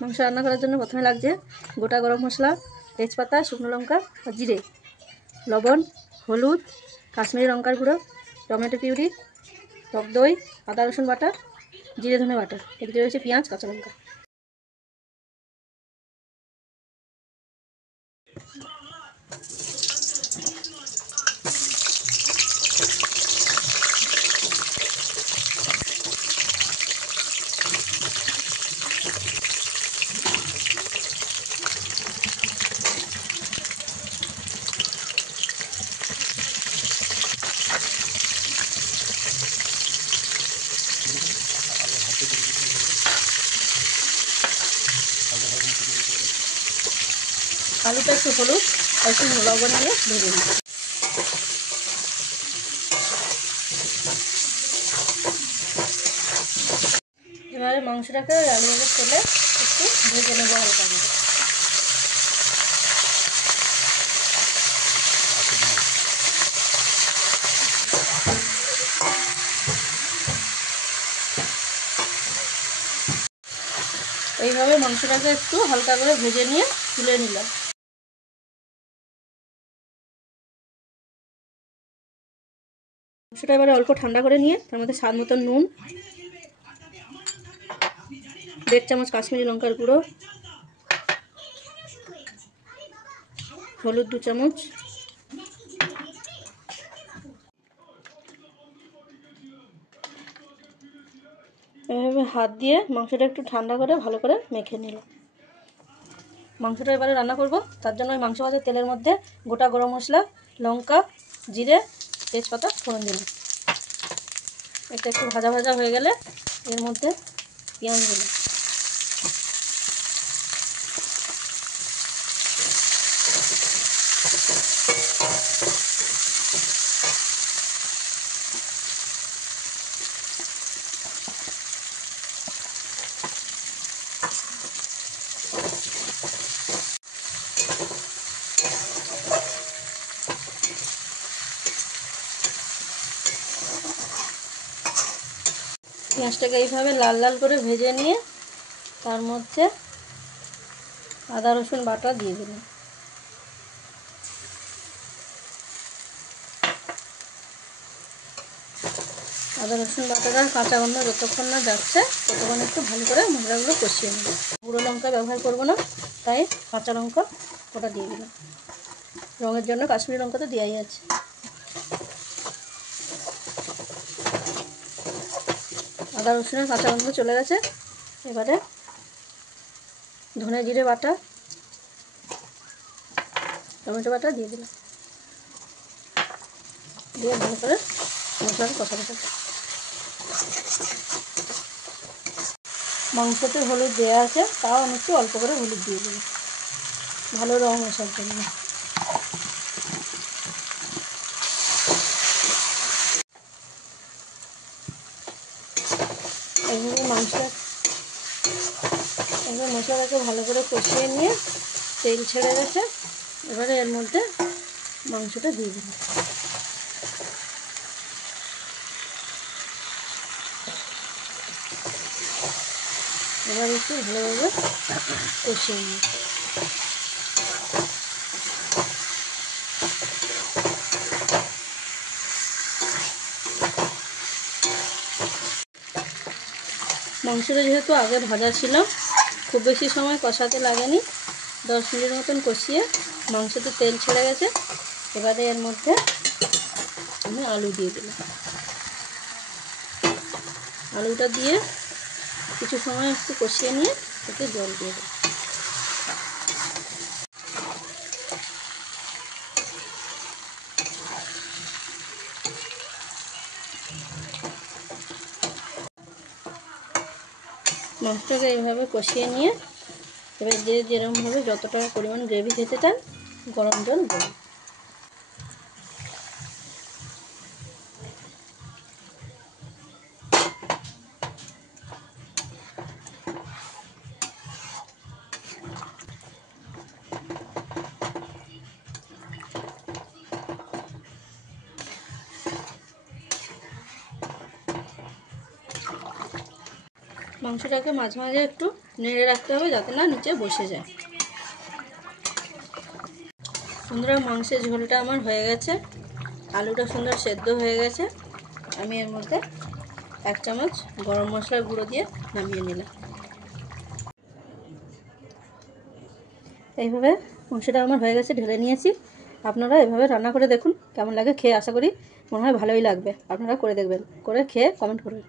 মাংস রান্না করার জন্য প্রথমে লাগছে গোটা গরম মশলা, তেজপাতা, শুকনো লঙ্কা আর জিরে, লবণ, হলুদ, কাশ্মীরি লঙ্কার গুঁড়ো, টমেটো পিউরি, টক দই, আদা রসুন বাটা, জিরে ধনে বাটা, এদিকে রয়েছে পেঁয়াজ, কাঁচা লঙ্কা। আলুটা একটু হলুদ আর একটু লবণ দিয়ে ভেজে নিই। এবারে মাংসটাকে আলুভাবে তেলে একটু ভেজে নেবো হালকা করে। এইভাবে মাংসটাকে একটু হালকা করে ভেজে নিয়ে তুলে নিলাম। মাংসটা এবারে অল্প ঠান্ডা করে নিয়ে তার মধ্যে স্বাদ মতো নুন, 1.5 চামচ কাশ্মীরি লঙ্কার গুঁড়ো, হলুদ 2 চামচ, এভাবে হাত দিয়ে মাংসটা একটু ঠান্ডা করে ভালো করে মেখে নিলাম। মাংসটা এবারে রান্না করব, তার জন্য ওই মাংস ভাজার তেলের মধ্যে গোটা গরম মশলা, লঙ্কা, জিরে, তেজপাতা ফোড়ন দিলাম। এটা একটু ভাজা ভাজা হয়ে গেলে এর মধ্যে পেঁয়াজ দিলাম। পেঁয়াজটাকে এইভাবে লাল লাল করে ভেজে নিয়ে তার মধ্যে আদা রসুন বাটা দিয়ে দিলাম। আদা রসুন বাটাটার কাঁচা গন্ধ যতক্ষণ না যাচ্ছে ততক্ষণ একটু ভালো করে মশলাগুলো কষিয়ে নেব। গুঁড়ো লঙ্কা ব্যবহার করব না, তাই কাঁচা লঙ্কা ওটা দিয়ে দিলাম। রঙের জন্য কাশ্মীরি লঙ্কা তো দেওয়াই আছে। আদা রসুনের কাঁচা গন্ধ চলে গেছে, এবারে ধনে জিরে বাটা, টমেটো বাটা দিয়ে দিলাম, দিয়ে ভালো করে মশলাটা কষাতে থাকবে। মাংসতে হলুদ দেওয়া আছে, তাও আমি একটু অল্প করে হলুদ দিয়ে দিলাম ভালো রং আসার জন্য। এইভাবে মশলাটাকে ভালো করে কষিয়ে নিয়ে তেল ছেড়ে গেছে, এবারে এর মধ্যে মাংসটা দিয়ে দিলাম। এবার একটু ভালোভাবে কষিয়ে নিই। মাংসটা যেহেতু আগে ভাজা ছিল, খুব বেশি সময় কষাতে লাগেনি, 10 মিনিট মতন কষিয়ে মাংসতে তেল ছেড়ে গেছে। এবারে এর মধ্যে আমি আলু দিয়ে দিলাম। আলুটা দিয়ে কিছু সময় একটু কষিয়ে নিয়ে এতে জল দিয়ে দেবো। মাংসটাকে এইভাবে কষিয়ে নিয়ে এবার যেরকমভাবে যতটা পরিমাণ গ্রেভি খেতে চান গরম জল দেবেন। মাংসটাকে মাঝে মাঝে একটু নেড়ে রাখতে হবে যাতে না নিচে বসে যায়। বন্ধুরা, মাংসের ঝোলটা আমার হয়ে গেছে, আলুটা সুন্দর সেদ্ধ হয়ে গেছে। আমি এর মধ্যে 1 চামচ গরম মশলার গুঁড়ো দিয়ে নামিয়ে নিলাম। এইভাবে মাংসটা আমার হয়ে গেছে, ঢেলে নিয়েছি। আপনারা এভাবে রান্না করে দেখুন, কেমন লাগে খেয়ে। আশা করি মনে হয় ভালোই লাগবে। আপনারা করে দেখবেন, করে খেয়ে কমেন্ট করবেন।